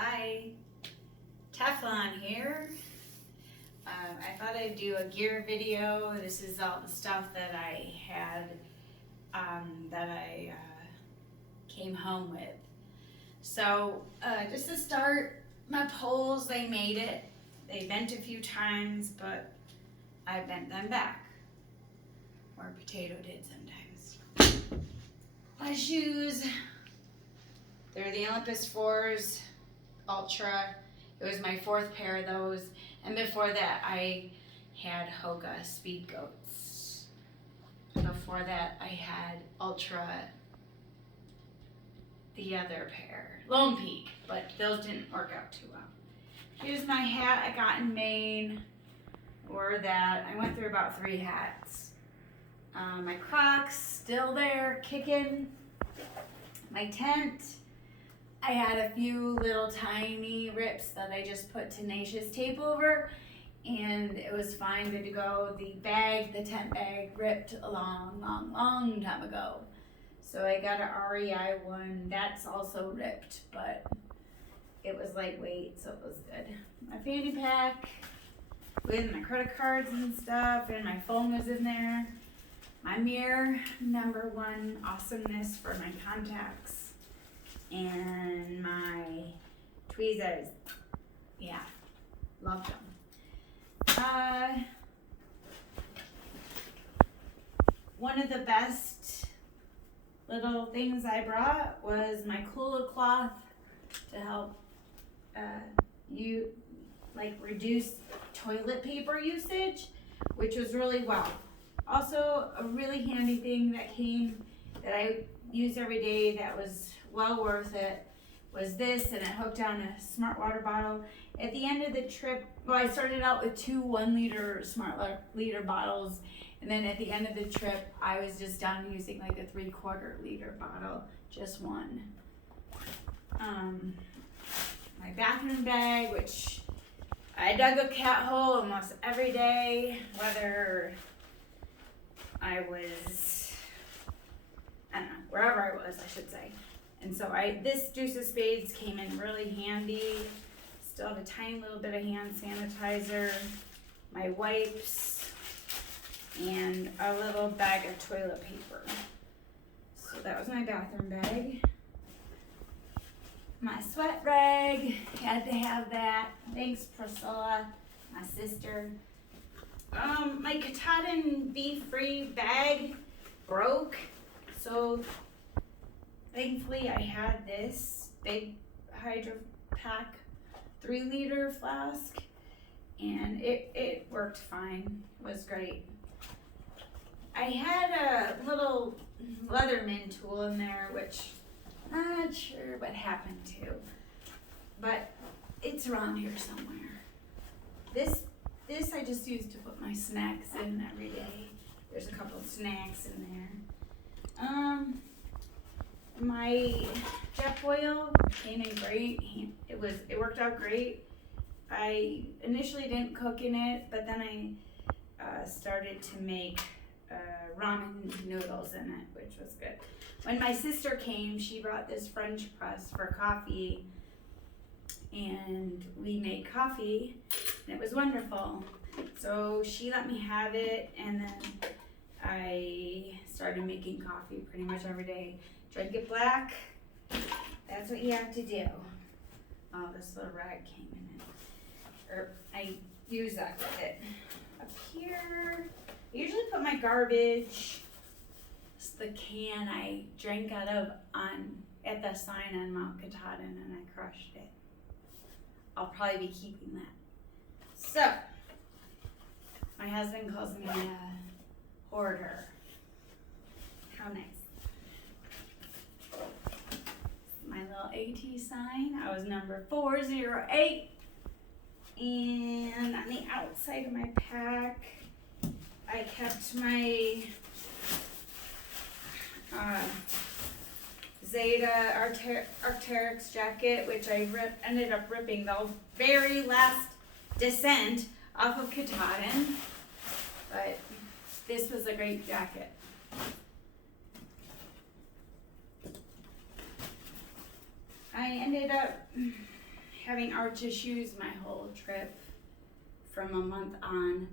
Hi, Teflon here. I thought I'd do a gear video. This is all the stuff that I had that I came home with. So just to start, my poles, they made it. They bent a few times, but I bent them back. Or Potato did sometimes. My shoes, they're the Olympus 4s Ultra. It was my fourth pair of those. And before that, I had Hoka Speed Goats. Before that, I had Ultra, the other pair, Lone Peak, but those didn't work out too well. Here's my hat I got in Maine. Wore that. I went through about 3 hats. My Crocs, still there, kicking. My tent, I had a few little tiny rips that I just put tenacious tape over, and it was fine, good to go. The bag, the tent bag, ripped a long time ago. So I got an REI one, that's also ripped, but it was lightweight, so it was good. My fanny pack with my credit cards and stuff, and my phone was in there. My mirror, #1 awesomeness for my contacts. And my tweezers. Yeah, love them. One of the best little things I brought was my Cooler cloth to help reduce toilet paper usage, which was really well. Also, a really handy thing that came that I use every day that was well worth it was this, and it hooked on a smart water bottle. At the end of the trip, well, I started out with 2 1-liter smart liter bottles, and then at the end of the trip, I was just down to using like a 3/4 liter bottle, just one. My bathroom bag, which I dug a cat hole almost every day, whether I was, I don't know, wherever I was, I should say. And so this Deuce of Spades came in really handy. Still have a tiny little bit of hand sanitizer, my wipes, and a little bag of toilet paper. So that was my bathroom bag. My sweat rag, had to have that. Thanks, Priscilla, my sister. My Katahdin bee-free bag broke, so thankfully I had this big Hydro Pack 3-liter flask, and it worked fine. It was great. I had a little Leatherman tool in there, which I'm not sure what happened to, but it's around here somewhere. This I just use to put my snacks in every day. There's a couple of snacks in there. My jet oil came in great. It worked out great. I initially didn't cook in it, but then I started to make ramen noodles in it, which was good. When my sister came, she brought this French press for coffee, and we made coffee, and it was wonderful. So she let me have it, and then I started making coffee pretty much every day. Drink it black, that's what you have to do. Oh, this little rag came in it. Or I use that with it. Up here, I usually put my garbage. It's the can I drank out of at the sign on Mount Katahdin, and I crushed it. I'll probably be keeping that. So, my husband calls me a hoarder. How nice. My little AT sign, I was number 408. And on the outside of my pack, I kept my Zeta Arc'teryx jacket, which I ended up ripping the very last descent off of Katahdin, but this was a great jacket. I ended up having arch issues my whole trip from a month on,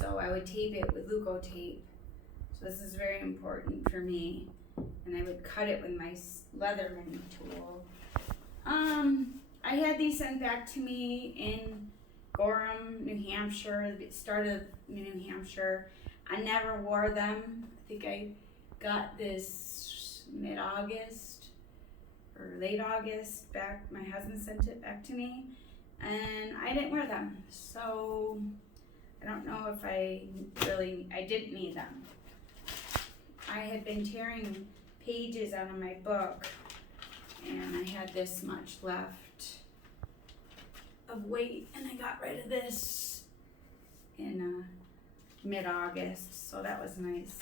so I would tape it with Leuco tape. So this is very important for me, and I would cut it with my Leatherman tool. I had these sent back to me in Gorham, New Hampshire, the start of New Hampshire. I never wore them. I think I got this mid-August or late August back. My husband sent it back to me, and I didn't wear them. So I don't know if I didn't need them. I had been tearing pages out of my book, and I had this much left of weight, and I got rid of this in mid-August, so that was nice.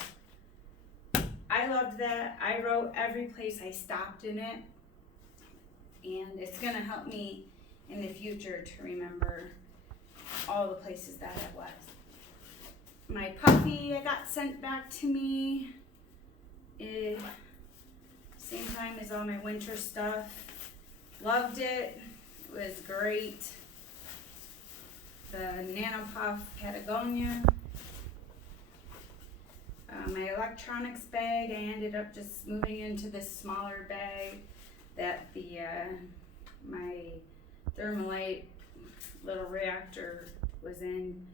I loved that. I wrote every place I stopped in it, and it's gonna help me in the future to remember all the places that I was. My puffy I got sent back to me. Same time as all my winter stuff. Loved it. It was great. The Nano Puff Patagonia. My electronics bag, I ended up just moving into this smaller bag that my Thermalite little reactor was in.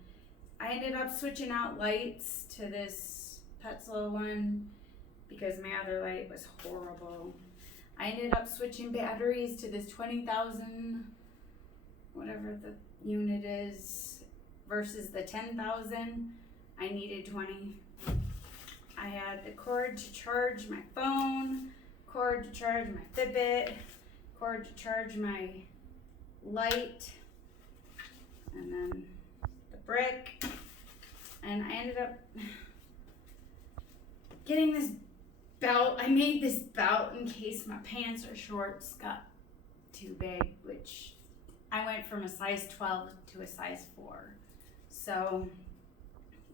I ended up switching out lights to this Petzl one because my other light was horrible. I ended up switching batteries to this 20,000, whatever the unit is, versus the 10,000. I needed 20. I had the cord to charge my phone, cord to charge my Fitbit, cord to charge my light, and then the brick. And I ended up getting this belt. I made this belt in case my pants or shorts got too big, which I went from a size 12 to a size 4. So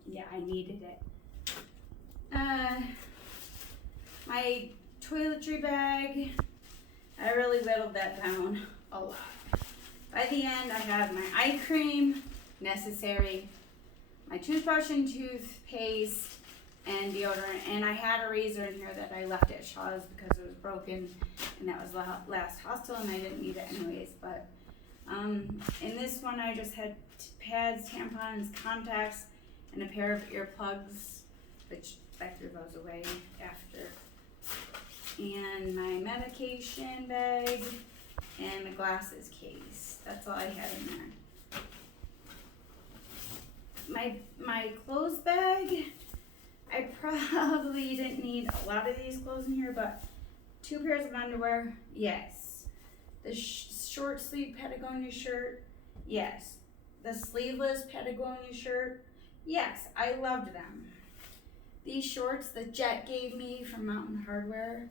yeah, I needed it. My toiletry bag, I really whittled that down a lot. By the end, I had my eye cream, necessary, my toothbrush and toothpaste, and deodorant, and I had a razor in here that I left at Shaw's because it was broken, and that was the last hostel, and I didn't need it anyways. But in this one, I just had pads, tampons, contacts, and a pair of earplugs, which I threw those away after. And my medication bag and the glasses case. That's all I had in there. My clothes bag, I probably didn't need a lot of these clothes in here, but 2 pairs of underwear, yes. The short sleeve Patagonia shirt, yes. The sleeveless Patagonia shirt, yes, I loved them. These shorts that Jet gave me from Mountain Hardware,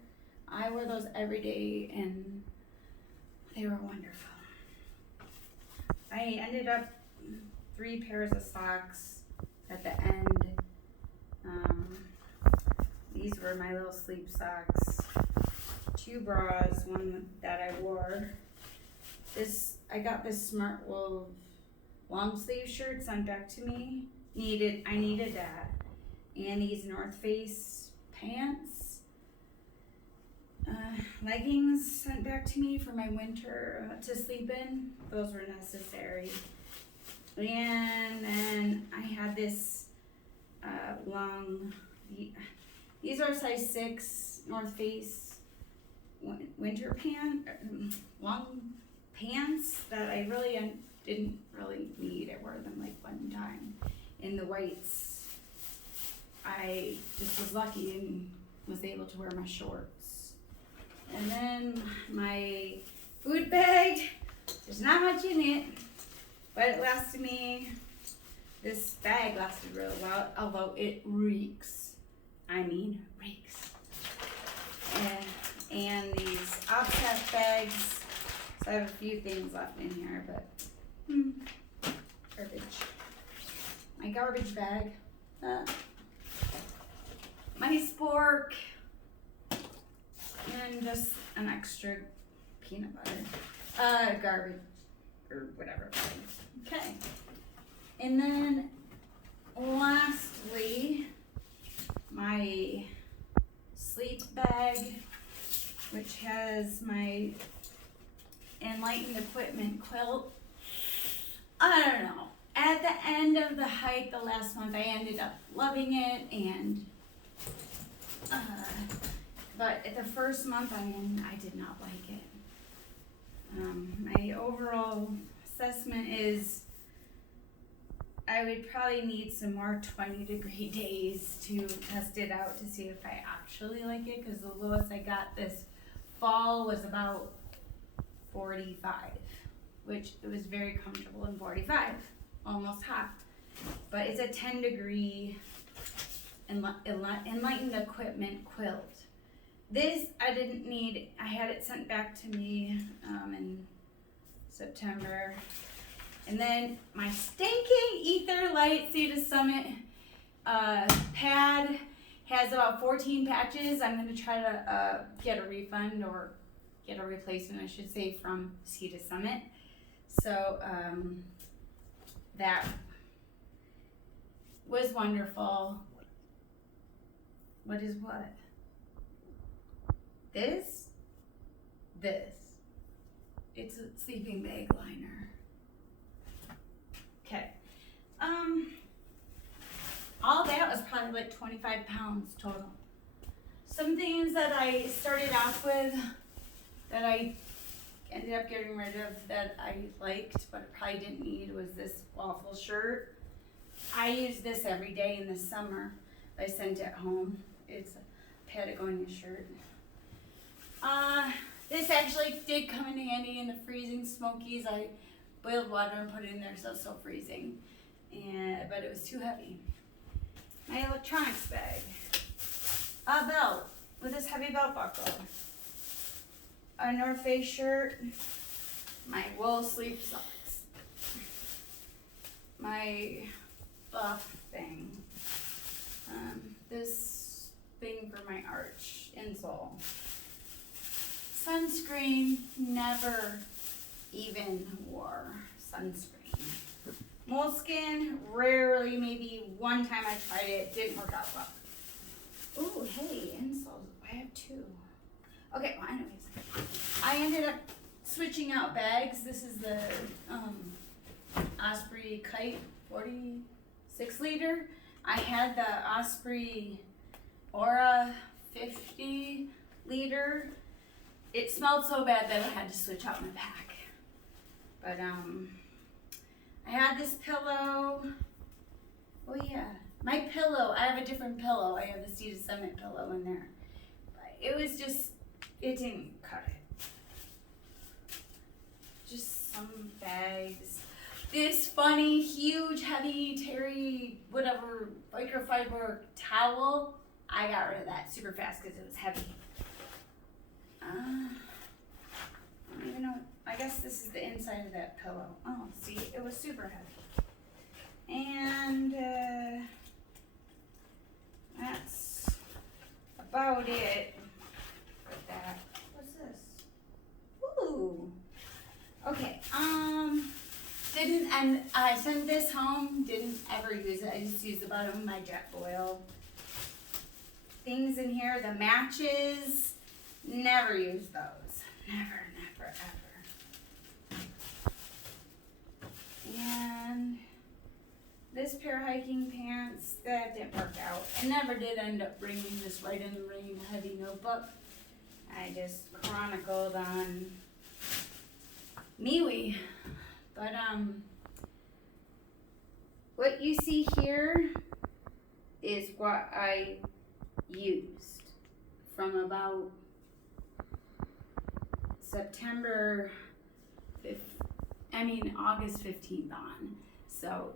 I wore those every day and they were wonderful. I ended up 3 pairs of socks at the end. These were my little sleep socks. 2 bras, one that I wore. I got this Smart Wool long sleeve shirt sent back to me. I needed that. And these North Face pants. Leggings sent back to me for my winter to sleep in. Those were necessary. And then I had this these are size 6 North Face winter long pants that I really didn't really need. I wore them like one time in the whites. I just was lucky and was able to wear my shorts. And then my food bag, there's not much in it, but it lasted me. This bag lasted really well, although it reeks. I mean, reeks. And these offset bags. So I have a few things left in here, but garbage. My garbage bag. My spork. And just an extra peanut butter. Garbage. or whatever. Okay. And then lastly, my sleep bag, which has my Enlightened Equipment quilt. I don't know. At the end of the hike the last month, I ended up loving it, and but at the first month I did not like it. My overall assessment is I would probably need some more 20-degree days to test it out to see if I actually like it, because the lowest I got this fall was about 45, which it was very comfortable in 45, almost hot. But it's a 10-degree Enlightened Equipment quilt. This I didn't need. I had it sent back to me in September. And then my stinking Ether Light Sea to Summit pad has about 14 patches. I'm going to try to get a refund, or get a replacement, I should say, from Sea to Summit. So that was wonderful. What is what? This? It's a sleeping bag liner. Okay. All that was probably like 25 pounds total. Some things that I started off with that I ended up getting rid of that I liked but probably didn't need was this waffle shirt. I use this every day in the summer. I sent it home. It's a Patagonia shirt. This actually did come in handy in the freezing Smokies. I boiled water and put it in there so it's still freezing, but it was too heavy. My electronics bag, a belt with this heavy belt buckle, a North Face shirt, my wool sleep socks, my buff thing, this thing for my arch insole, sunscreen, never even wore sunscreen. Moleskin, rarely, maybe one time I tried it, didn't work out well. Ooh, hey, insoles, I have two. Okay, well anyways, I ended up switching out bags. This is the Osprey Kite 46 liter. I had the Osprey Aura 50 liter. It smelled so bad that I had to switch out my pack. But I had this pillow. Oh yeah, my pillow. I have a different pillow. I have the Sea to Summit pillow in there. But it was just, it didn't cut it. Just some bags. This funny, huge, heavy terry, whatever, microfiber towel. I got rid of that super fast because it was heavy. I don't even know. I guess this is the inside of that pillow. Oh, see, it was super heavy. And that's about it with that. What's this? Ooh. Okay. And I sent this home. Didn't ever use it. I just used the bottom of my Jetboil. Things in here. The matches. Never use those. Never, ever. And this pair of hiking pants, that didn't work out. I never did end up bringing this Right in the Rain heavy notebook. I just chronicled on MeWe. But what you see here is what I used from about August 15th on. So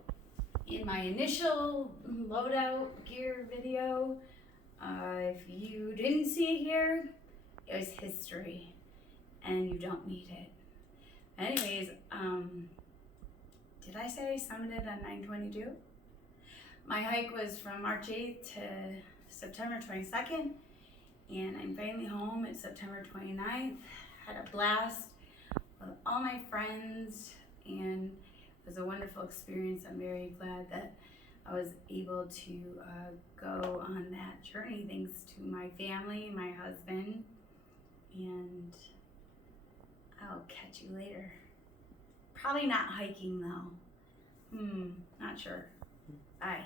in my initial loadout gear video, if you didn't see it here, it was history and you don't need it. Anyways, did I say I summited on 9/22? My hike was from March 8th to September 22nd, and I'm finally home. It's September 29th. Had a blast with all my friends, and it was a wonderful experience. I'm very glad that I was able to go on that journey thanks to my family, my husband, and I'll catch you later. Probably not hiking though. Not sure. Bye.